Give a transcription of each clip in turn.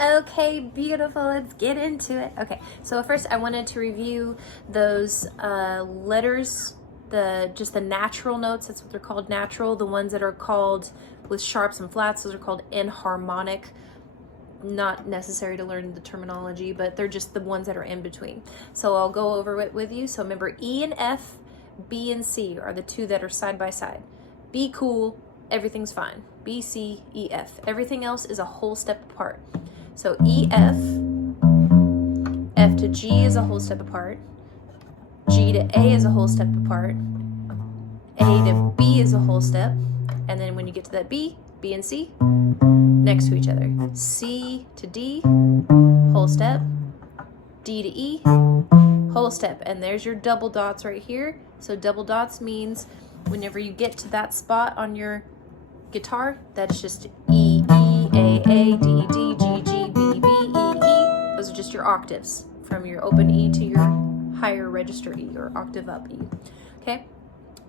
Okay, beautiful. Let's get into it. Okay, so first I wanted to review those letters, just the natural notes. That's what they're called, natural. The ones that are called with sharps and flats, those are called enharmonic. Not necessary to learn the terminology, but they're just the ones that are in between. So I'll go over it with you. So remember, E and F, B and C are the two that are side by side. Be cool, everything's fine. B, C, E, F. Everything else is a whole step apart. So E, F, F to G is a whole step apart, G to A is a whole step apart, A to B is a whole step, and then when you get to that B, B and C, next to each other. C to D, whole step, D to E, whole step, and there's your double dots right here. So double dots means whenever you get to that spot on your guitar, that's just E, E, A, D, D, G, G, B, B, E, E. Those are just your octaves from your open E to your higher register E, or octave up E. Okay,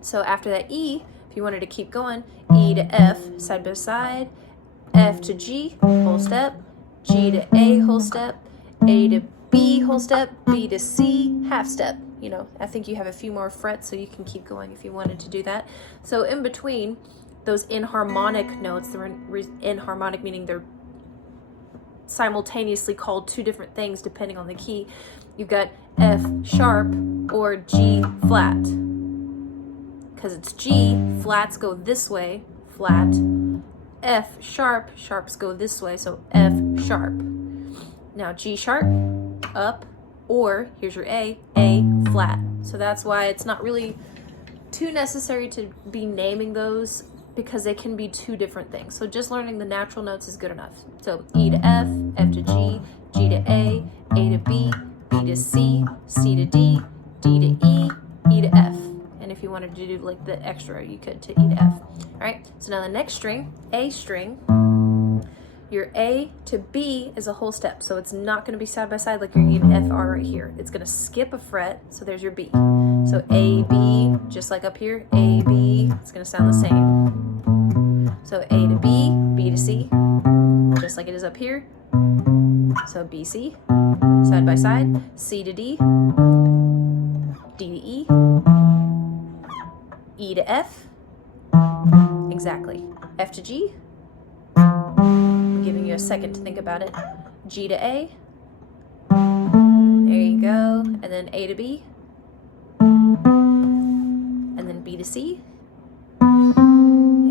so after that E, if you wanted to keep going, E to F, side by side, F to G, whole step, G to A, whole step, A to B, whole step, B to C, half step. You know, I think you have a few more frets, so you can keep going if you wanted to do that. So in between those enharmonic notes, they're enharmonic meaning they're simultaneously called two different things depending on the key. You've got F sharp or G flat. Because it's G, flats go this way, flat. F sharp, sharps go this way, so F sharp. Now G sharp, up, or here's your A flat. So that's why it's not really too necessary to be naming those, because they can be two different things. So just learning the natural notes is good enough. So E to F, F to G, G to A to B, B to C, C to D, D to E, E to F. And if you wanted to do like the extra, you could to E to F. All right, so now the next string, A string, your A to B is a whole step. So it's not gonna be side by side like your E and F are right here. It's gonna skip a fret, so there's your B. So A, B, just like up here, A, B, it's gonna sound the same. So A to B, B to C, just like it is up here. So B, C, side by side, C to D, D to E, E to F, exactly. F to G, I'm giving you a second to think about it. G to A, there you go, and then A to B, and then B to C,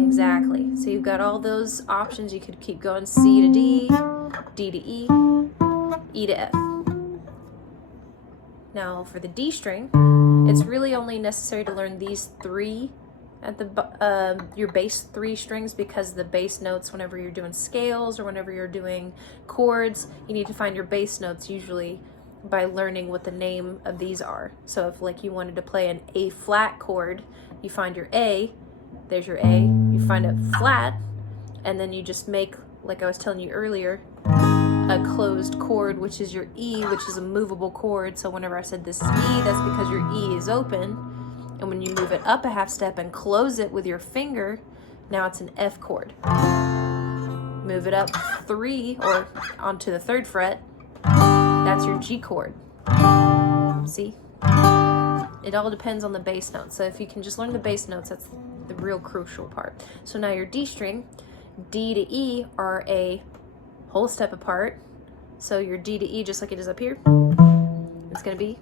exactly. So you've got all those options. You could keep going, C to D, D to E, E to F. Now for the D string, it's really only necessary to learn these three at the your bass three strings, because the bass notes, whenever you're doing scales or whenever you're doing chords, you need to find your bass notes usually by learning what the name of these are. So if like you wanted to play an A flat chord, you find your A, there's your A, you find it flat, and then you just make, like I was telling you earlier, a closed chord, which is your E, which is a movable chord. So whenever I said this is E, that's because your E is open. And when you move it up a half step and close it with your finger, now it's an F chord. Move it up 3 or onto the 3rd fret, that's your G chord. See? It all depends on the bass notes. So if you can just learn the bass notes, that's the real crucial part. So now your D string, D to E are a whole step apart. So your D to E, just like it is up here, it's gonna be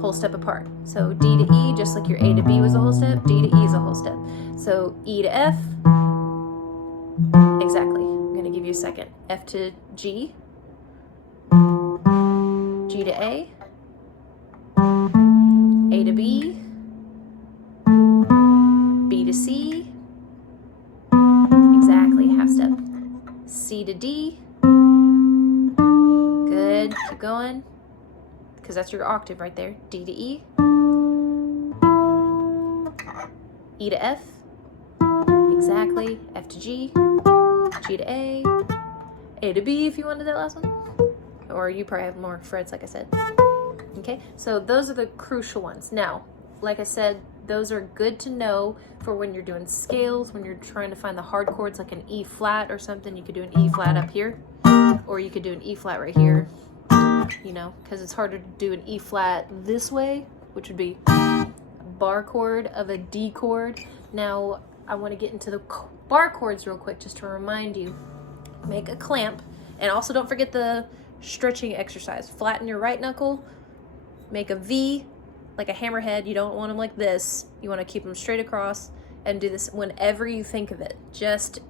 whole step apart. So D to E, just like your A to B was a whole step, D to E is a whole step. So E to F, exactly. I'm gonna give you a second. F to G, G to A to B, B to C, exactly, half step. C to D, good, keep going, because that's your octave right there. D to E, E to F, exactly, F to G, G to A to B if you wanted that last one, or you probably have more frets like I said. Okay, so those are the crucial ones. Now, like I said, those are good to know for when you're doing scales, when you're trying to find the hard chords like an E flat or something. You could do an E flat up here. or you could do an E flat right here, you know, because it's harder to do an E flat this way, which would be a bar chord of a D chord. Now I want to get into the bar chords real quick just to remind you. Make a clamp, and also don't forget the stretching exercise. Flatten your right knuckle, make a V like a hammerhead. You don't want them like this. You want to keep them straight across, and do this whenever you think of it. Just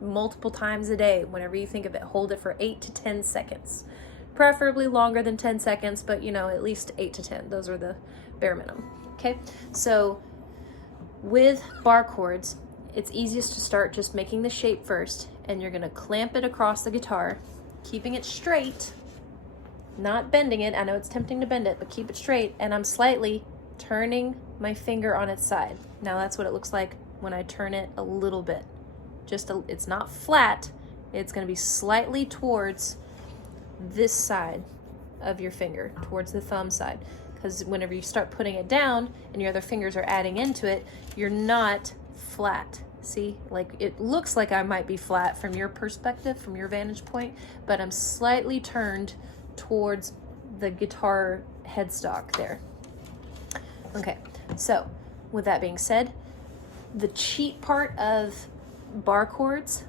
multiple times a day, whenever you think of it. Hold it for 8 to 10 seconds. Preferably longer than 10 seconds, but you know, at least 8 to 10. Those are the bare minimum. Okay, so with bar chords, it's easiest to start just making the shape first, and you're gonna clamp it across the guitar, keeping it straight, not bending it. I know it's tempting to bend it, but keep it straight, and I'm slightly turning my finger on its side. Now that's what it looks like when I turn it a little bit. It's not flat, it's gonna be slightly towards this side of your finger, towards the thumb side, because whenever you start putting it down and your other fingers are adding into it, you're not flat. See, like it looks like I might be flat from your perspective, from your vantage point, but I'm slightly turned towards the guitar headstock there. Okay, so with that being said, the cheat part of bar chords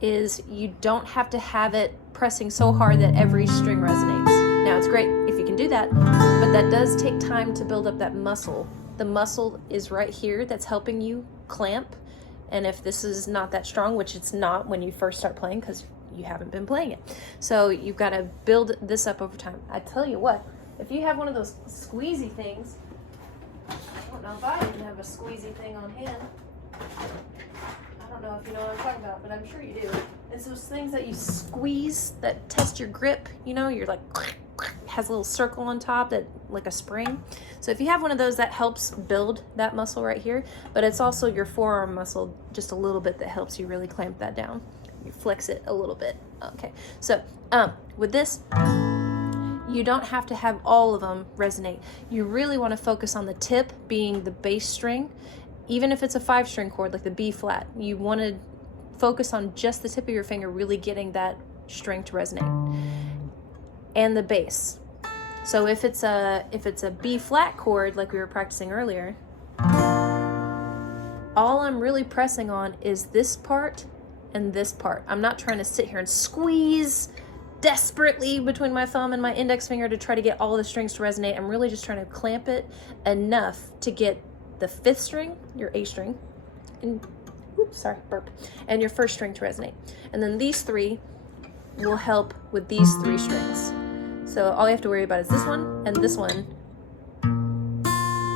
is you don't have to have it pressing so hard that every string resonates. Now it's great if you can do that, but that does take time to build up that muscle. The muscle is right here that's helping you clamp, and if this is not that strong, which it's not when you first start playing because you haven't been playing it, so you've got to build this up over time. I tell you what, if you have one of those squeezy things, I don't know if I even have a squeezy thing on hand. I don't know if you know what I'm talking about, but I'm sure you do. It's those things that you squeeze that test your grip, you know, you're like, has a little circle on top that like a spring. So if you have one of those, that helps build that muscle right here, but it's also your forearm muscle just a little bit that helps you really clamp that down. You flex it a little bit. Okay, so with this, you don't have to have all of them resonate. You really want to focus on the tip being the bass string. Even if it's a 5-string chord like the B flat, you want to focus on just the tip of your finger really getting that string to resonate, and the bass. So if it's a B flat chord like we were practicing earlier, all I'm really pressing on is this part and this part. I'm not trying to sit here and squeeze desperately between my thumb and my index finger to try to get all the strings to resonate. I'm really just trying to clamp it enough to get the 5th string, your A string, and oops, sorry, burp, and your 1st string to resonate. And then these 3 will help with these 3 strings. So all you have to worry about is this one and this one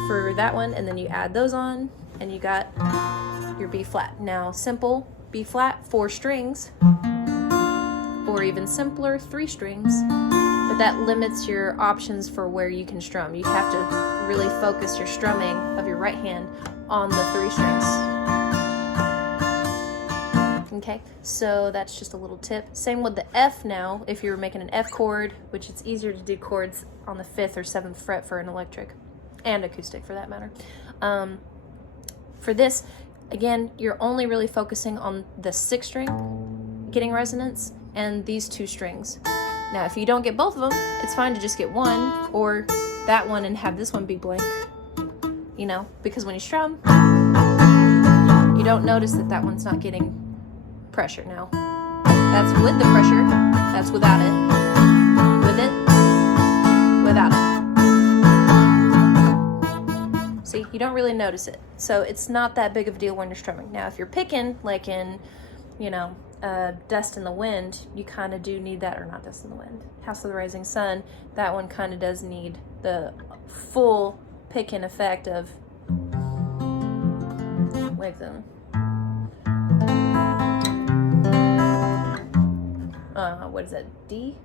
for that one, and then you add those on and you got your B flat. Now simple B flat, 4 strings, or even simpler, 3 strings, but that limits your options for where you can strum. You have to really focus your strumming of your right hand on the 3 strings. Okay, so that's just a little tip. Same with the F now. If you're making an F chord, which it's easier to do chords on the 5th or 7th fret for an electric and acoustic for that matter. For this, again, you're only really focusing on the 6th string getting resonance and these 2 strings. Now, if you don't get both of them, it's fine to just get one or that one and have this one be blank, you know, because when you strum, you don't notice that that one's not getting pressure. Now, that's with the pressure, that's without it, with it, without it. See, you don't really notice it. So it's not that big of a deal when you're strumming. Now, if you're picking, like in, you know, Dust in the Wind, you kind of do need that, or not Dust in the Wind, House of the Rising Sun, that one kind of does need the full picking effect of like the what is that, D?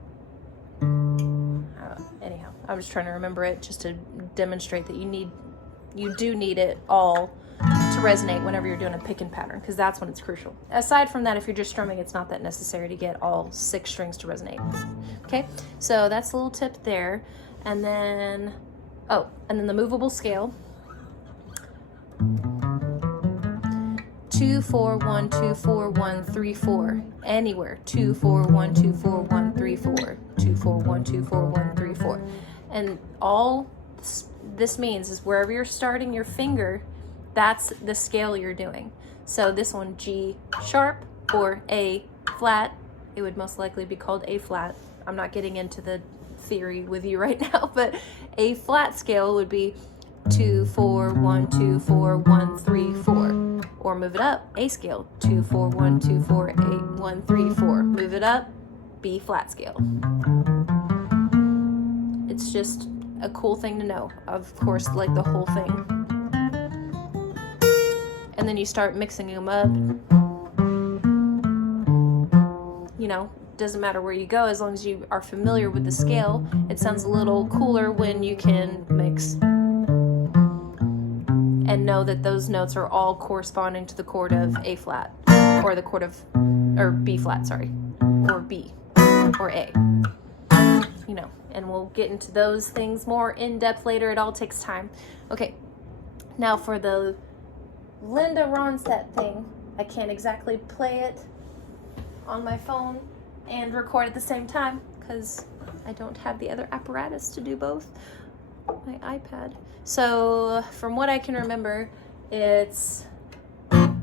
Anyhow, I was trying to remember it just to demonstrate that you do need it all to resonate whenever you're doing a picking pattern, because that's when it's crucial. Aside from that, if you're just strumming, it's not that necessary to get all 6 strings to resonate. Okay, so that's a little tip there. And then, the movable scale. 2 4 1 2 4 1 3 4. Anywhere. 2 4 1 2 4 1 3 4. 2 4 1 2 4 1 3 4. And all this means is wherever you're starting your finger, that's the scale you're doing. So this one, G sharp or A flat, it would most likely be called A flat. I'm not getting into the theory with you right now, but A flat scale would be 2 4 1 2 4 1 3 4. Or move it up, A scale, 2 4 1 2 4 8 1 3 4. Move it up, B flat scale. It's just a cool thing to know. Of course, like the whole thing. And then you start mixing them up. You know, doesn't matter where you go, as long as you are familiar with the scale. It sounds a little cooler when you can mix and know that those notes are all corresponding to the chord of A flat, or the chord of, or B flat, sorry, or B, or A. You know, and we'll get into those things more in depth later. It all takes time. Okay, now for the Linda Ronstadt thing, I can't exactly play it on my phone and record at the same time because I don't have the other apparatus to do both. My iPad. So from what I can remember, it's down,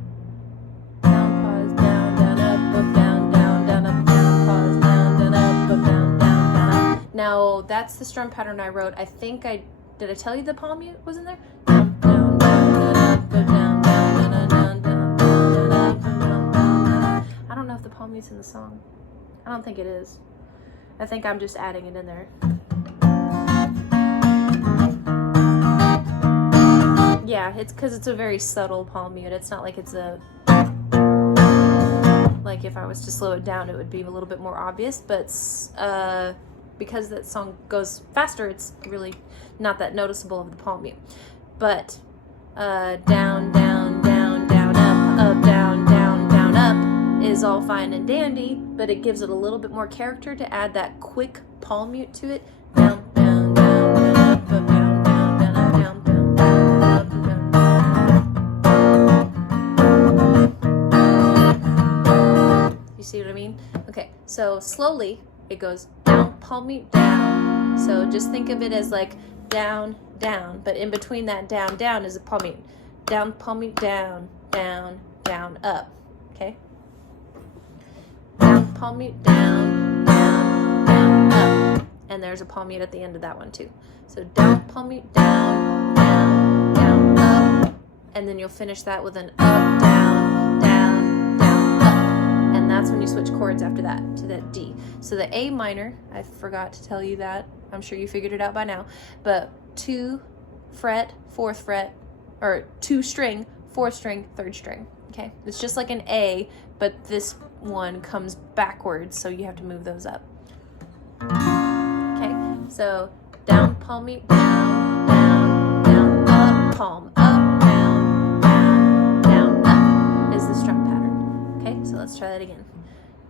pause, down, down, up, down, down, down, up, down, pause, down, down, up, down, down, down, up. Now that's the strum pattern I wrote. I think did I tell you the palm mute was in there? Down, down, down, down, up, down, down, down, down, down, down, down, up, down, down. I don't know if the palm mute's in the song. I don't think it is. I think I'm just adding it in there. Yeah, it's because it's a very subtle palm mute. It's not like it's a, like if I was to slow it down, it would be a little bit more obvious, but because that song goes faster, it's really not that noticeable of the palm mute. But down, down, down, down, up, down, down, down, up is all fine and dandy, but it gives it a little bit more character to add that quick palm mute to it. Down, down, down, down, up, down, down, down, up, down, down, down, up, down, down. You see what I mean? Okay, so slowly it goes down, palm mute, down. So just think of it as like down, down, but in between that down, down is a palm mute. Down, palm mute, down, down, down, up. Okay? Down, palm mute, down, down, down, up. And there's a palm mute at the end of that one too. So down, palm mute, down, down, down, up. And then you'll finish that with an up, down, down, down, up. And that's when you switch chords after that to that D. So the A minor, I forgot to tell you that. I'm sure you figured it out by now. But 2 fret, 4th fret, or 2 string, 4th string, 3rd string. Okay? It's just like an A, but this one comes backwards, so you have to move those up. Okay? So down, palm mute, down, down, down, up, palm, up, down, down, down, up is the strum pattern. Okay? So let's try that again.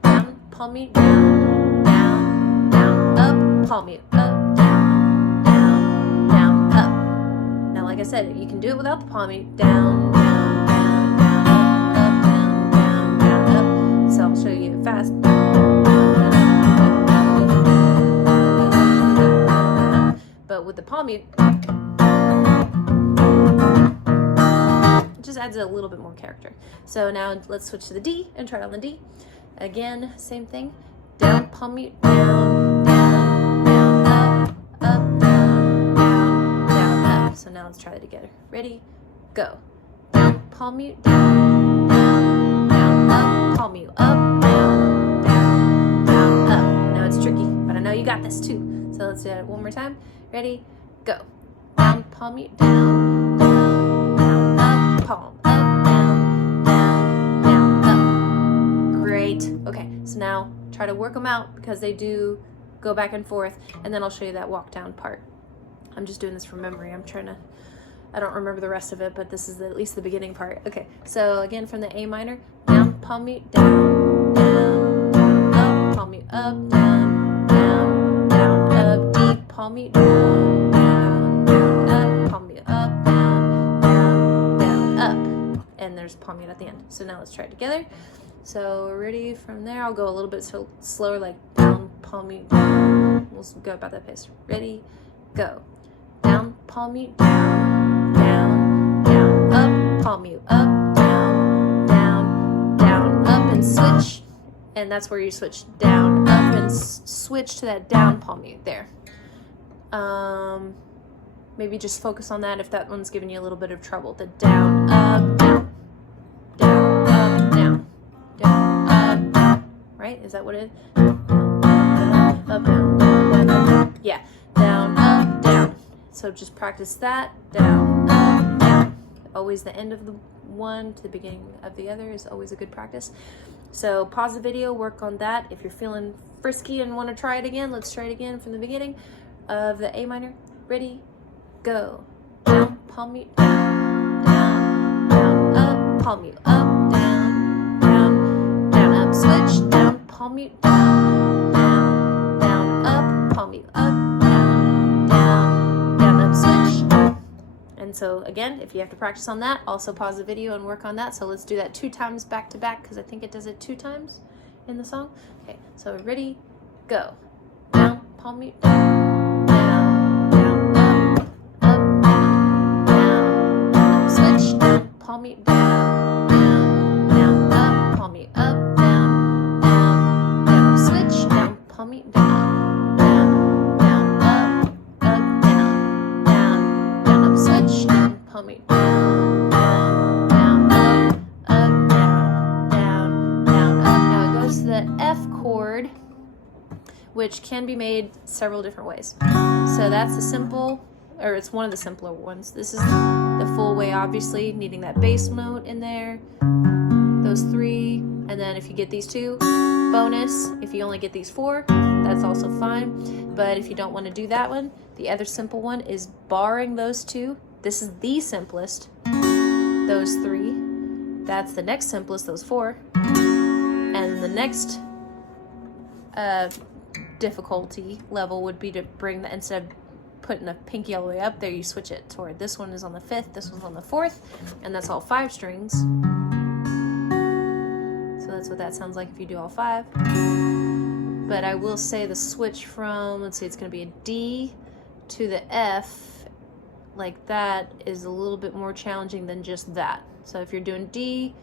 Down, palm mute, down, down, down, up, palm mute, up, down, down, down, up. Now, like I said, you can do it without the palm mute. Down, down, down, down, up, down, down, down, up. So I'll show you it fast. But with the palm mute, it just adds a little bit more character. So now let's switch to the D and try it on the D. Again, same thing. Down, palm mute, down, down, down, up, down, down, down, up. So now let's try it together. Ready? Go. Down, palm mute, down, down, down, up, palm mute, up, down, down, down, up. Now it's tricky, but I know you got this too. So let's do it one more time. Ready? Go. Down, palm mute, down, down, down, up, palm, up, down, down, down, up. Great. Okay, so now try to work them out because they do go back and forth, and then I'll show you that walk down part. I'm just doing this from memory. I don't remember the rest of it, but this is at least the beginning part. Okay, so again from the A minor, down, palm mute, down, down, down, up, palm mute, up, down, down, down, up, D, palm mute, down, down, down, up, palm mute, up, down, down, down, up. And there's palm palm mute at the end. So now let's try it together. So ready from there, I'll go a little bit slower, like down, palm mute, down. We'll go about that pace. Ready, go. Down, palm mute, down, down, down, up, palm mute, up, down, down, down, up, and switch. And that's where you switch down, up, and switch to that down palm mute there. Maybe just focus on that if that one's giving you a little bit of trouble. The down, up, down, down, up, down, down, up, down. Right? Is that what it is? Up, down, down, down. Yeah. Down, up, down. So just practice that. Down, up, down. Always the end of the one to the beginning of the other is always a good practice. So pause the video, work on that. If you're feeling frisky and want to try it again, let's try it again from the beginning of the A minor. Ready, go. Down, palm mute, down, down, down, up, palm mute, up, down, down, down, up, switch, down, palm mute, down, down, down, up, palm mute, up, down, down, down, up, switch. And so again, if you have to practice on that, also pause the video and work on that. So let's do that 2 times back to back, because I think it does it 2 times in the song. Okay, so ready, go. Down, palm mute, down, down, down, up, down, down, down, up, switch, down, palm mute, down, down, down, up, palm mute, up, down, down, down, up, switch, down, palm mute, down, down, down, up, down, down, up, switch, down, palm mute, down, down, down, up, down, down, down, up. Now it goes to the F chord, which can be made several different ways. So that's the simple, or it's one of the simpler ones. This is the full way, obviously, needing that bass note in there, those 3, and then if you get these 2, bonus. If you only get these 4, that's also fine. But if you don't want to do that one, the other simple one is barring those 2. This is the simplest, those 3. That's the next simplest, those 4. And the next difficulty level would be to bring the, instead of putting the pinky all the way up there, you switch it toward this one is on the 5th, this one's on the 4th, and that's all 5 strings. So that's what that sounds like if you do all 5. But I will say the switch from, let's see, it's going to be a D to the F, like that, is a little bit more challenging than just that. So if you're doing D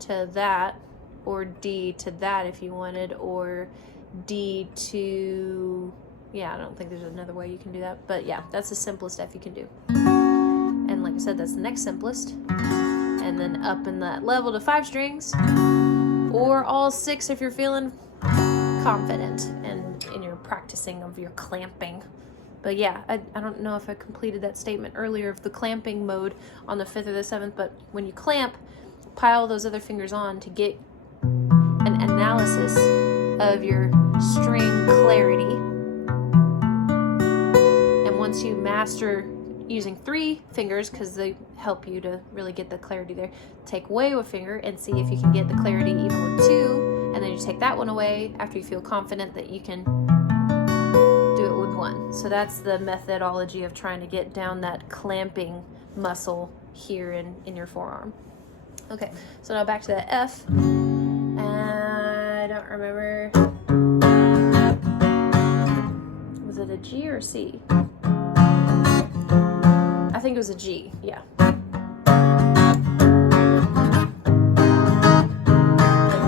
to that, or D to that if you wanted, or D to, yeah, I don't think there's another way you can do that, but yeah, that's the simplest F you can do. And like I said, that's the next simplest. And then up in that level to 5 strings, or all 6 if you're feeling confident and in your practicing of your clamping. But yeah, I don't know if I completed that statement earlier of the clamping mode on the 5th or the 7th, but when you clamp, pile those other fingers on to get an analysis of your string clarity. And once you master using 3 fingers, because they help you to really get the clarity there, take away a finger and see if you can get the clarity even with 2, and then you take that one away after you feel confident that you can do it with 1. So that's the methodology of trying to get down that clamping muscle here in your forearm. Okay, so now back to the F. I don't remember. Was it a G or a C? I think it was a G, yeah. And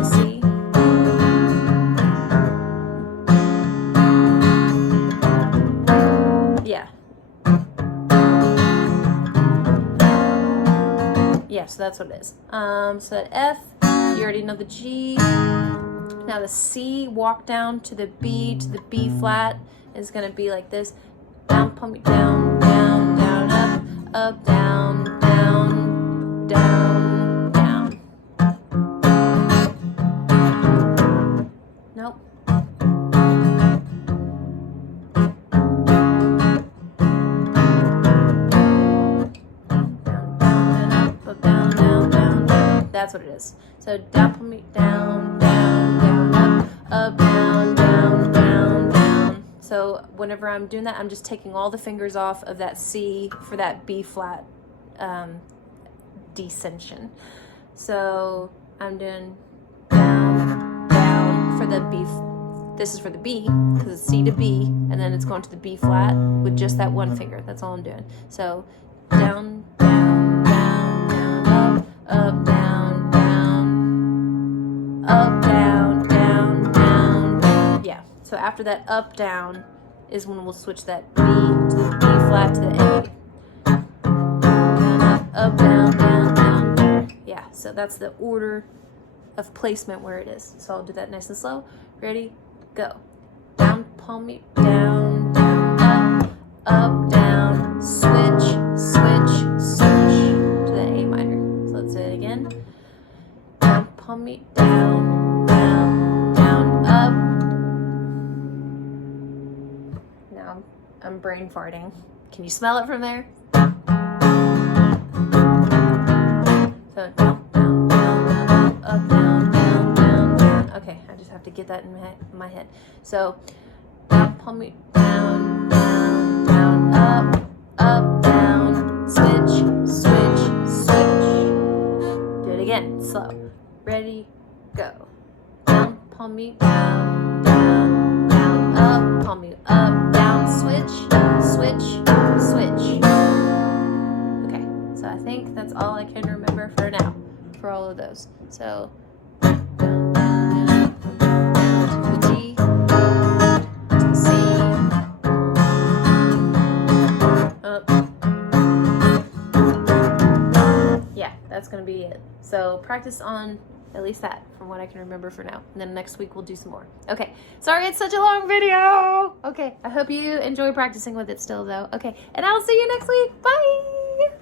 the C. Yeah. Yeah, so that's what it is. So that F, you already know the G. Now the C, walk down to the B flat is gonna be like this. Down, palm mute, down, down, down, up, down, down, down, down. Nope. That's what it is. So down, palm mute, down, down, down, up, down, down, down, down. So whenever I'm doing that, I'm just taking all the fingers off of that C for that B flat descension. So I'm doing down, down for the B. This is for the B, because it's C to B, and then it's going to the B flat with just that one finger. That's all I'm doing. So down, down, down, down, up, down, down, up, down, down, down, down. Yeah. So after that up, down is when we'll switch that B to the B flat to the A. Up, down, down, down. Yeah, so that's the order of placement where it is. So I'll do that nice and slow. Ready? Go. Down, palm me, down, down, up, down, switch, switch, switch to the A minor. So let's do it again. Down, palm me, down, down, down, up. Now I'm brain farting. Can you smell it from there? So down, down, down, down, up, down, down, down, down. Okay, I just have to get that in my head. So down, palm me, down, down, down, up, down, switch, switch, switch. Do it again, slow. Ready, go. Down, palm me, down, down, down, up, palm me, up, down, switch, switch, switch. Okay, so I think that's all I can remember for now, for all of those. So down, down, down, down to the G, to the C, up. Yeah, that's gonna be it. So practice on at least that from what I can remember for now. And then next week we'll do some more. Okay, sorry it's such a long video. Okay, I hope you enjoy practicing with it still though. Okay, and I'll see you next week. Bye.